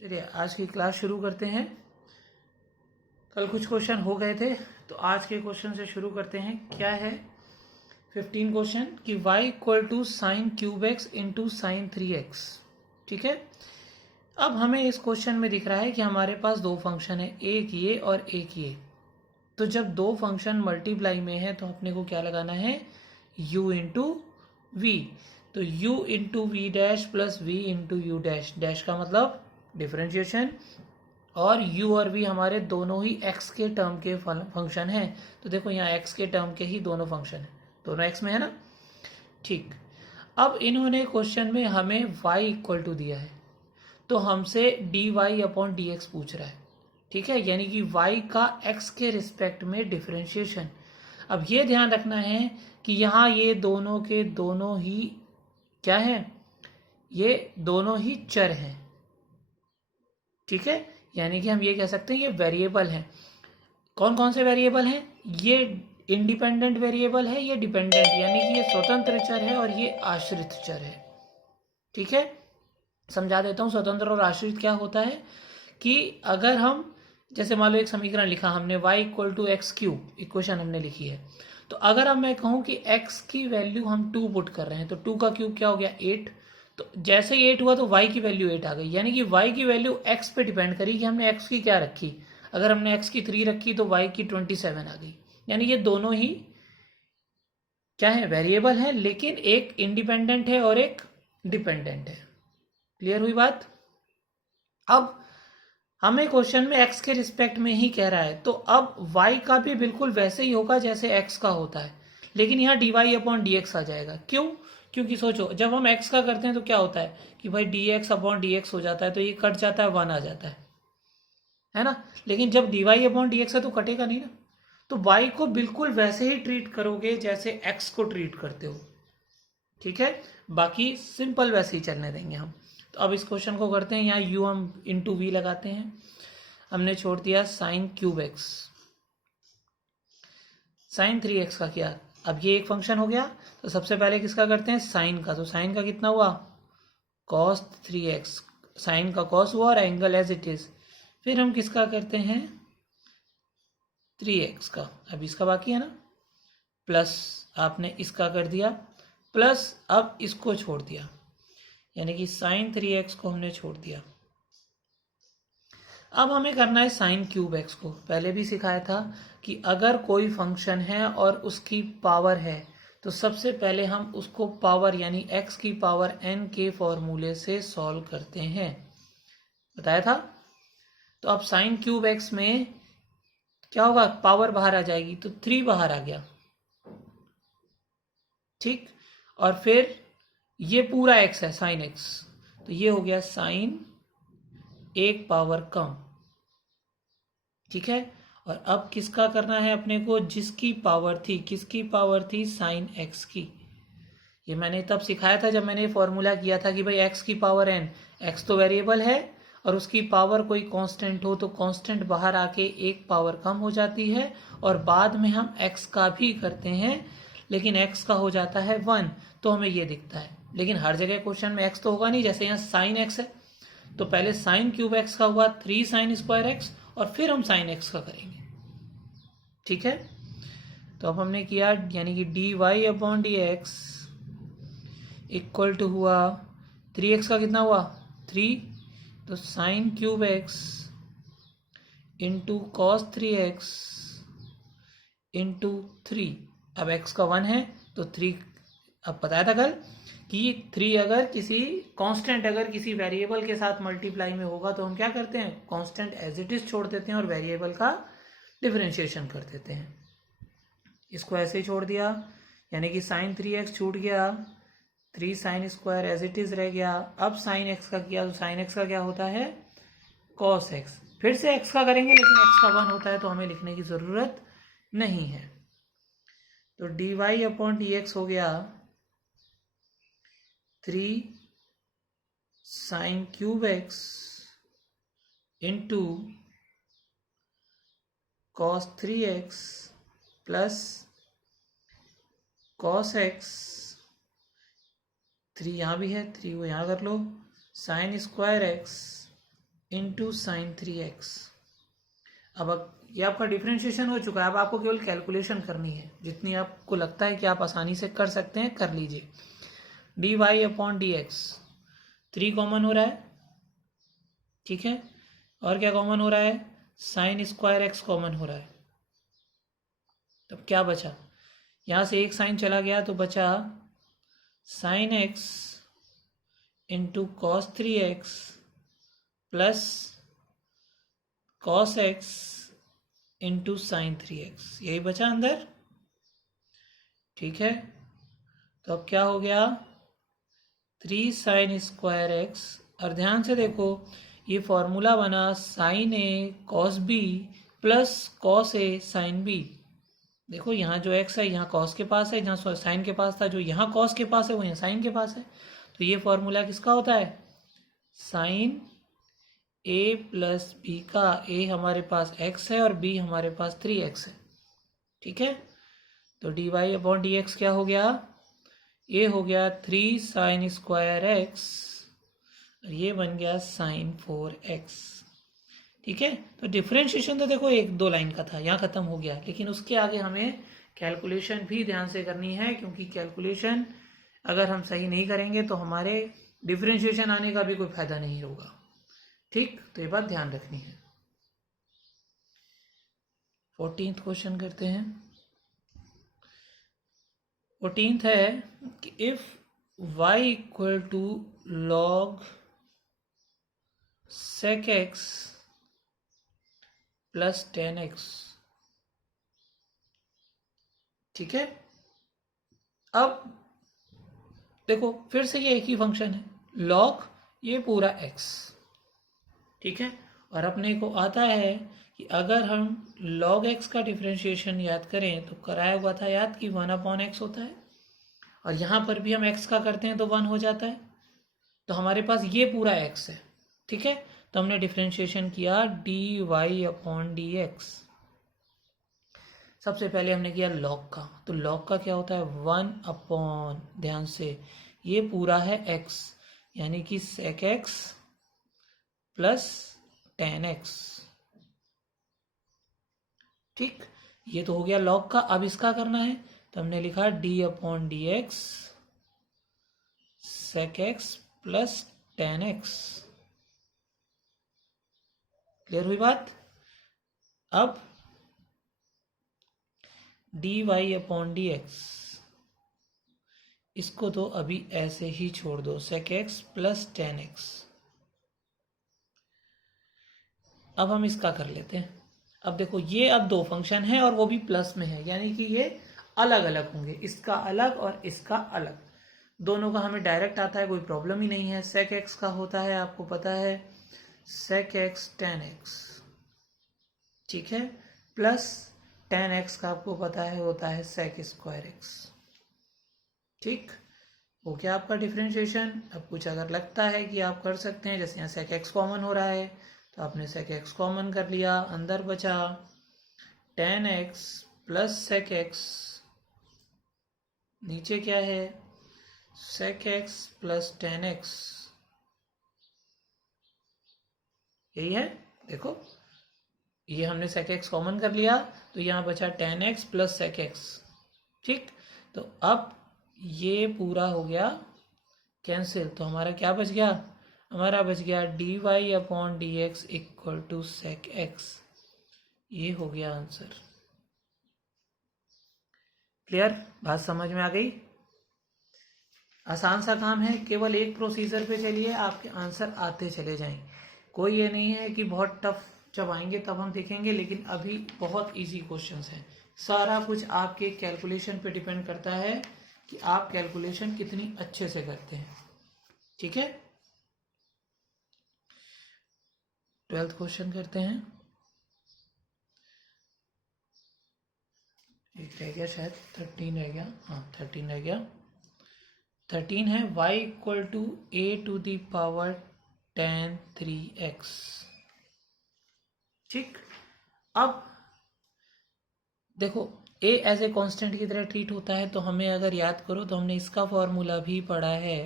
चलिए आज की क्लास शुरू करते हैं। कल कुछ क्वेश्चन हो गए थे तो आज के क्वेश्चन से शुरू करते हैं। क्या है 15 क्वेश्चन कि y equal to sine cube x into sine 3x। ठीक है, अब हमें इस क्वेश्चन में दिख रहा है कि हमारे पास दो फंक्शन है, एक ये और एक ये। तो जब दो फंक्शन मल्टीप्लाई में है तो अपने को क्या लगाना है, u इंटू वी। तो u into v dash plus v into u dash, dash का मतलब डिफरेंशिएशन, और u और v हमारे दोनों ही x के टर्म के फंक्शन हैं। तो देखो यहाँ x के टर्म के ही दोनों फंक्शन हैं, दोनों x में है ना। ठीक, अब इन्होंने क्वेश्चन में हमें y इक्वल टू दिया है तो हमसे dy अपॉन डी एक्स पूछ रहा है। ठीक है, यानी कि y का x के रिस्पेक्ट में डिफरेंशिएशन। अब ये ध्यान रखना है कि यहाँ ये दोनों के दोनों ही क्या है, ये दोनों ही चर हैं। ठीक है, यानी कि हम ये कह सकते हैं ये वेरिएबल हैं। कौन कौन से वेरिएबल हैं, ये इंडिपेंडेंट वेरिएबल है, ये डिपेंडेंट, यानी कि ये स्वतंत्र चर है और ये आश्रित चर है। ठीक है, समझा देता हूँ स्वतंत्र और आश्रित क्या होता है कि अगर हम जैसे मान लो एक समीकरण लिखा हमने y equal to x cube, equation हमने लिखी है। तो अगर अब मैं कहूँ कि x की वैल्यू हम 2 पुट कर रहे हैं तो 2 का क्यूब क्या हो गया 8। तो जैसे ही 8 हुआ तो y की वैल्यू 8 आ गई, यानी कि y की वैल्यू x पे डिपेंड करी कि हमने x की क्या रखी। अगर हमने x की 3 रखी तो y की 27 आ गई। यानी ये दोनों ही क्या है, वेरिएबल है, लेकिन एक इंडिपेंडेंट है और एक डिपेंडेंट है। क्लियर हुई बात। अब हमें क्वेश्चन में x के रिस्पेक्ट में ही कह रहा है, तो अब y का भी बिल्कुल वैसे ही होगा जैसे x का होता है, लेकिन यहाँ dy अपॉन डी एक्स आ जाएगा। क्यों, क्योंकि सोचो जब हम x का करते हैं तो क्या होता है कि भाई dx अपॉन डी एक्स हो जाता है, तो ये कट जाता है, 1 आ जाता है ना। लेकिन जब dy अपॉन डी एक्स है तो कटेगा नहीं ना। तो y को बिल्कुल वैसे ही ट्रीट करोगे जैसे x को ट्रीट करते हो। ठीक है, बाकी सिंपल वैसे ही चलने देंगे हम। तो अब इस क्वेश्चन को करते हैं, यहाँ u हम इंटू वी लगाते हैं। हमने छोड़ दिया sign cube x, sign 3x का किया। अब ये एक फंक्शन हो गया, तो सबसे पहले किसका करते हैं, साइन का। तो साइन का कितना हुआ, कॉस 3x, साइन का कॉस हुआ और एंगल एज इट इज। फिर हम किसका करते हैं, 3x का। अब इसका बाकी है ना, प्लस आपने इसका कर दिया, प्लस अब इसको छोड़ दिया, यानी कि साइन 3x को हमने छोड़ दिया। अब हमें करना है साइन क्यूब एक्स को। पहले भी सिखाया था कि अगर कोई फंक्शन है और उसकी पावर है तो सबसे पहले हम उसको पावर यानी x की पावर n के फॉर्मूले से सॉल्व करते हैं, बताया था। तो अब साइन क्यूब एक्स में क्या होगा, पावर बाहर आ जाएगी तो 3 बाहर आ गया। ठीक, और फिर ये पूरा x है साइन x, तो ये हो गया साइन एक पावर कम। ठीक है, और अब किसका करना है अपने को, जिसकी पावर थी, किसकी पावर थी, साइन एक्स की। ये मैंने तब सिखाया था जब मैंने फॉर्मूला किया था कि भाई एक्स की पावर n, एक्स तो वेरिएबल है और उसकी पावर कोई कांस्टेंट हो तो कांस्टेंट बाहर आके एक पावर कम हो जाती है, और बाद में हम एक्स का भी करते हैं लेकिन एक्स का हो जाता है 1, तो हमें ये दिखता है। लेकिन हर जगह क्वेश्चन में एक्स तो होगा नहीं, जैसे यहाँ साइन एक्स है तो पहले साइन क्यूब एक्स का हुआ 3 साइन स्क्वायर एक्स और फिर हम साइन एक्स का करेंगे। ठीक है, तो अब हमने किया, यानी कि d Y upon D x equal to हुआ 3x का कितना हुआ 3, तो sine cube x into cos 3x into 3। अब x का 1 है तो 3, अब बताया था कल कि 3 अगर किसी कांस्टेंट, अगर किसी वेरिएबल के साथ मल्टीप्लाई में होगा तो हम क्या करते हैं, कांस्टेंट एज इट इज छोड़ देते हैं और वेरिएबल का डिफरेंशिएशन कर देते हैं। इसको ऐसे ही छोड़ दिया, यानी कि साइन 3x छूट गया, 3 sine square as it is रह गया। अब साइन x का किया तो साइन x का क्या होता है, कॉस x। फिर से x का करेंगे लेकिन x का 1 होता है तो हमें लिखने की जरूरत नहीं है। तो D Y upon D X हो गया 3 sine cube x into cos 3x plus cos X, 3 यहाँ भी है, 3 वो यहाँ कर लो, sine square X into sine 3x। अब ये आपका डिफ्रेंशिएशन हो चुका है, अब आपको केवल कैलकुलेशन करनी है, जितनी आपको लगता है कि आप आसानी से कर सकते हैं कर लीजिए। D Y upon D x, 3 common हो रहा है, ठीक है, और क्या कॉमन हो रहा है, साइन स्क्वायर एक्स कॉमन हो रहा है। तब क्या बचा, यहाँ से एक साइन चला गया तो बचा sine x into cos 3x plus cos x into sine 3x, यही बचा अंदर, ठीक है। तो अब क्या हो गया, 3 साइन स्क्वायर एक्स, और ध्यान से देखो ये फॉर्मूला बना sign A cos B plus cos A sine B. देखो यहाँ जो x है यहाँ कॉस के पास है, जहाँ साइन के पास था, जो यहाँ कॉस के पास है वो यहाँ साइन के पास है। तो ये फॉर्मूला किसका होता है, साइन a प्लस बी का, a हमारे पास x है और b हमारे पास 3x है, ठीक है। तो D Y upon D x क्या हो गया, ये हो गया 3 साइन स्क्वायर एक्स और ये बन गया साइन 4x, ठीक है। तो डिफ्रेंशिएशन तो देखो 1-2 लाइन का था, यहाँ खत्म हो गया, लेकिन उसके आगे हमें कैलकुलेशन भी ध्यान से करनी है, क्योंकि कैलकुलेशन अगर हम सही नहीं करेंगे तो हमारे डिफ्रेंशिएशन आने का भी कोई फायदा नहीं होगा, ठीक। तो ये बात ध्यान रखनी है। 14th क्वेश्चन करते हैं। 14th है कि if y equal to log sec x plus 10x, ठीक है। अब देखो फिर से ये एक ही फंक्शन है, लॉग ये पूरा x, ठीक है। और अपने को आता है कि अगर हम log x का डिफ्रेंशिएशन याद करें तो कराया हुआ था याद कि 1/x होता है, और यहाँ पर भी हम x का करते हैं तो 1 हो जाता है। तो हमारे पास ये पूरा x है, ठीक है। तो हमने डिफ्रेंशिएशन किया d Y upon D x. सबसे पहले हमने किया log का, तो log का क्या होता है 1 अपॉन, ध्यान से ये पूरा है x, यानी कि sec x प्लस 10x, ठीक। ये तो हो गया log का। अब इसका करना है तो हमने लिखा d अपॉन D x sec x plus 10x, clear हुई बात। अब d Y upon D x, इसको तो अभी ऐसे ही छोड़ दो, sec x प्लस 10x। अब हम इसका कर लेते हैं। अब देखो ये अब 2 फंक्शन है और वो भी प्लस में है, यानी कि ये अलग अलग होंगे, इसका अलग और इसका अलग। दोनों का हमें डायरेक्ट आता है, कोई प्रॉब्लम ही नहीं है। sec x का होता है आपको पता है sec x 10x, ठीक है, प्लस 10x का आपको पता है होता है sec स्क्वायर x, ठीक। हो गया आपका डिफ्रेंशिएशन। अब कुछ अगर लगता है कि आप कर सकते हैं, जैसे यहाँ sec x कॉमन हो रहा है तो आपने sec x कॉमन कर लिया, अंदर बचा 10x प्लस sec x, नीचे क्या है sec x प्लस 10x, यही है। देखो ये हमने sec x कॉमन कर लिया तो यहाँ बचा 10x प्लस sec x, ठीक। तो अब ये पूरा हो गया कैंसिल, तो हमारा क्या बच गया, हमारा बच गया d Y upon D x equal to sec x, ये हो गया आंसर। क्लियर, बात समझ में आ गई। आसान सा काम है, केवल एक प्रोसीजर पे चलिए, आपके आंसर आते चले जाएं। कोई ये नहीं है कि बहुत टफ, जब आएंगे तब हम देखेंगे, लेकिन अभी बहुत इजी क्वेश्चंस हैं। सारा कुछ आपके कैलकुलेशन पे डिपेंड करता है कि आप कैलकुलेशन कितनी अच्छे से करते हैं, ठीक है। 12th क्वेश्चन करते हैं। एक रह गया शायद, 13 रह गया, हाँ 13 रह गया। 13 है y equal to a to the power 10 3x, ठीक। अब देखो a एज ए कांस्टेंट की तरह ट्रीट होता है, तो हमें अगर याद करो तो हमने इसका फॉर्मूला भी पढ़ा है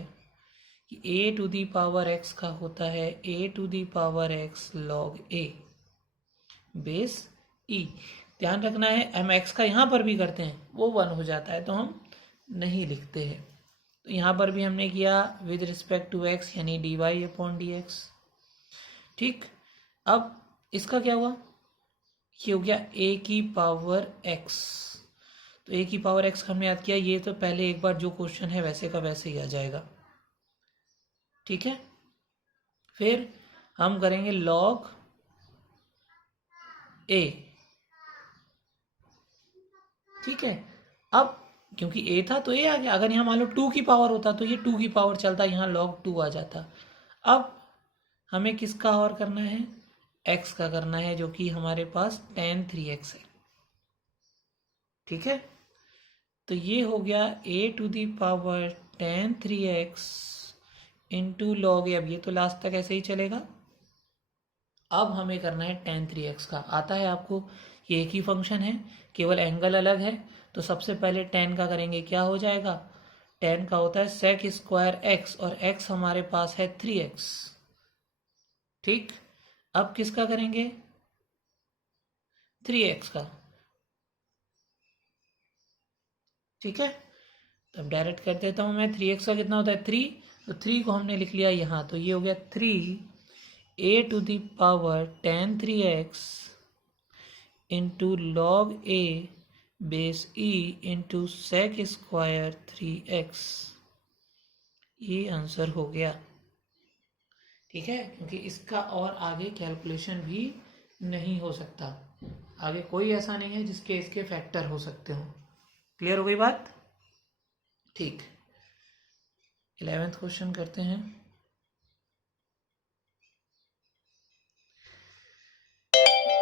कि A to the power X का होता है A to the power X log A base E. ध्यान रखना है हम एक्स का यहाँ पर भी करते हैं वो 1 हो जाता है तो हम नहीं लिखते हैं। तो यहाँ पर भी हमने किया विद रिस्पेक्ट टू एक्स यानी d Y upon D x. ठीक, अब इसका क्या हुआ, ये हो गया ए की पावर एक्स। तो ए की पावर एक्स हमने याद किया, ये तो पहले एक बार जो क्वेश्चन है वैसे का वैसे ही आ जाएगा। ठीक है, फिर हम करेंगे लॉग ए। ठीक है, अब क्योंकि ए था तो ए आ गया, अगर यहाँ मान लो 2 की पावर होता तो ये 2 की पावर चलता, यहाँ log 2 आ जाता। अब हमें किसका और करना है, x का करना है, जो कि हमारे पास tan 3x है। ठीक है, तो ये हो गया a to the power tan 3x into log A. अब ये तो लास्ट तक ऐसे ही चलेगा। अब हमें करना है tan 3x का, आता है आपको, ये एक ही फंक्शन है, केवल एंगल अलग है। तो सबसे पहले tan का करेंगे, क्या हो जाएगा, tan का होता है sec स्क्वायर x और x हमारे पास है 3x। ठीक, अब किसका करेंगे, 3x का। ठीक है, तब डायरेक्ट कर देता हूं मैं, 3x का कितना होता है 3, तो 3 को हमने लिख लिया यहाँ, तो ये हो गया 3 a to the power tan 3x into log A base e into sec square 3x। ये आंसर हो गया। ठीक है, क्योंकि इसका और आगे कैलकुलेशन भी नहीं हो सकता, आगे कोई ऐसा नहीं है जिसके इसके फैक्टर हो सकते हो। क्लियर हो गई बात। ठीक, 11th क्वेश्चन करते हैं।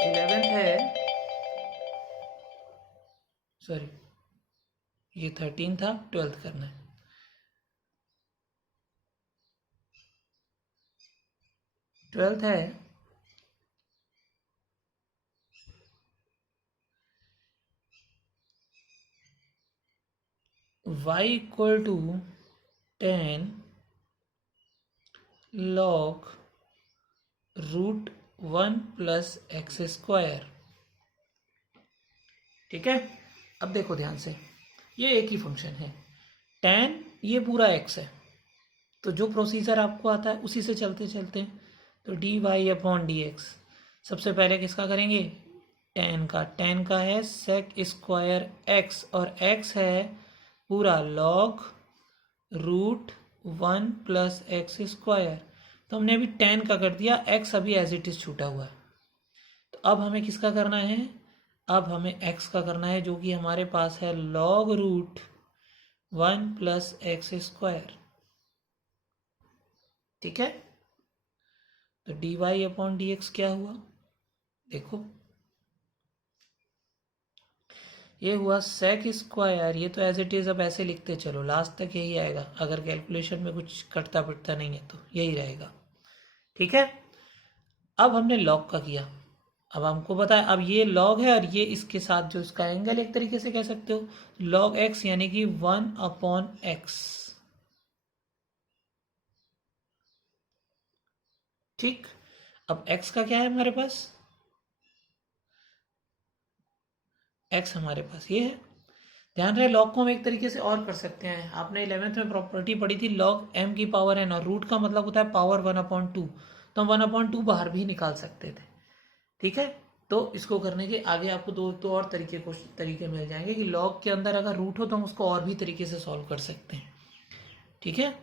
11th है, सॉरी ये 13 था, 12th करना है। ट्वेल्थ है y equal to 10 log root 1 plus x square. ठीक है, अब देखो ध्यान से, ये एक ही फंक्शन है, tan ये पूरा x है, तो जो प्रोसीजर आपको आता है उसी से चलते चलते हैं। तो D Y upon D x, सबसे पहले किसका करेंगे, tan का है सेक स्क्वायर x और x है पूरा log root 1 plus x square. तो हमने अभी tan का कर दिया, x अभी एज इट इज छूटा हुआ है। तो अब हमें किसका करना है, अब हमें x का करना है, जो कि हमारे पास है log root 1 plus x square. ठीक है, तो D Y upon D x क्या हुआ, देखो ये हुआ सेक स्क्वायर, ये तो एज इट इज अब ऐसे लिखते चलो, लास्ट तक यही आएगा, अगर कैलकुलेशन में कुछ कटता पिटता नहीं है तो यही रहेगा। ठीक है, अब हमने लॉग का किया, अब हमको पता है अब ये लॉग है और ये इसके साथ जो इसका एंगल, एक तरीके से कह सकते हो लॉग एक्स यानी कि 1 अपॉन एक्स। ठीक, अब x का क्या है हमारे पास, x हमारे पास ये है। ध्यान रहे लॉग को हम एक तरीके से और कर सकते हैं, आपने 11th में प्रॉपर्टी पढ़ी थी लॉग m की पावर n, और रूट का मतलब होता है पावर 1/2, तो हम 1/2 बाहर भी निकाल सकते थे। ठीक है, तो इसको करने के आगे आपको दो और तरीके मिल जाएंगे कि लॉग के अंदर अगर रूट हो तो हम उसको और भी तरीके से सॉल्व कर सकते हैं। ठीक है,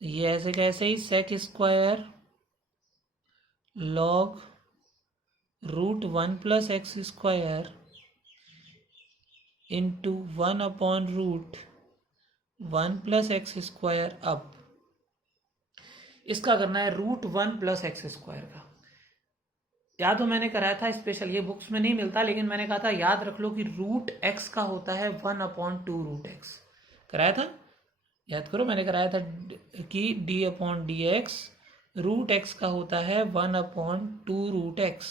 ये ऐसे कैसे ही sec square log root 1 plus x square into 1 upon root 1 plus x square. अब इसका करना है रूट 1 प्लस एक्स स्क्वायर का, याद हो मैंने कराया था स्पेशल, ये बुक्स में नहीं मिलता लेकिन मैंने कहा था याद रख लो कि रूट एक्स का होता है 1/2 रूट एक्स, कराया था, याद करो मैंने कराया था कि d upon D x root x का होता है 1/2 रूट एक्स।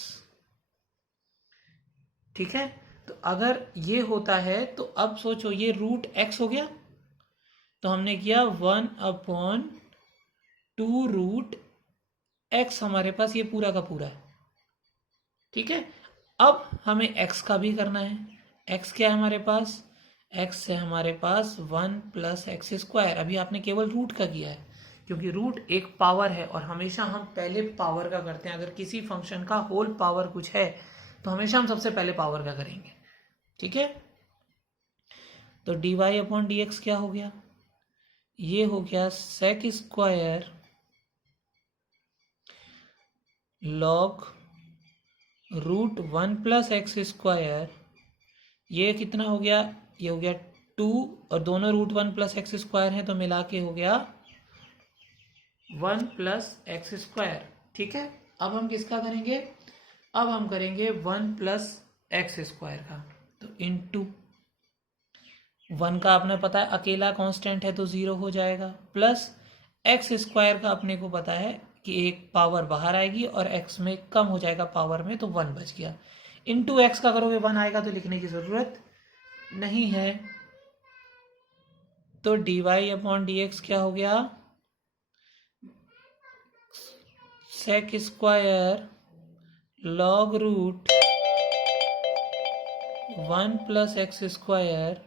ठीक है, तो अगर ये होता है तो अब सोचो ये रूट एक्स हो गया, तो हमने किया 1/2 रूट x हमारे पास ये पूरा का पूरा है, ठीक है। अब हमें x का भी करना है। x क्या है हमारे पास? x है हमारे पास 1 + x²। अभी आपने केवल रूट का किया है, क्योंकि रूट एक पावर है और हमेशा हम पहले पावर का करते हैं। अगर किसी फंक्शन का होल पावर कुछ है तो हमेशा हम सबसे पहले पावर का करेंगे, ठीक है। तो dy/dx क्या हो गया? ये हो गया sec² log √1 + x²। ये कितना हो गया? ये हो गया 2 और दोनों √1 + x² है तो मिला के हो गया 1 + x², ठीक है। अब हम किसका करेंगे? अब हम करेंगे 1 + x² का। तो इंटू 1 का आपने पता है अकेला कांस्टेंट है तो 0 हो जाएगा, प्लस x² का अपने को पता है कि एक पावर बाहर आएगी और x में कम हो जाएगा पावर में, तो 1 बच गया। इंटू x का करोगे 1 आएगा तो लिखने की जरूरत नहीं है। तो dy/dx क्या हो गया? sec² log √1 + x²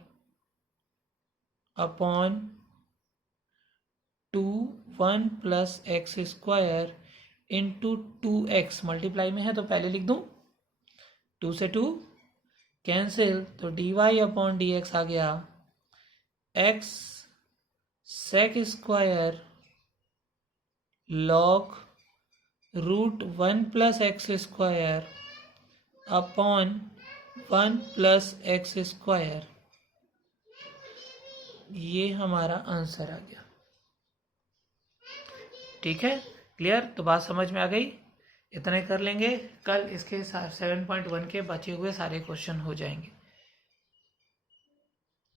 upon 2 1 + x² into 2x multiply में है तो पहले लिख दूं, 2 से 2 कैंसिल, तो dy/dx आ गया x sec² log √1 + x² upon 1 + x²। ये हमारा आंसर आ गया, ठीक है। क्लियर? तो बात समझ में आ गई? इतने कर लेंगे, कल इसके 7.1 के बचे हुए सारे क्वेश्चन हो जाएंगे।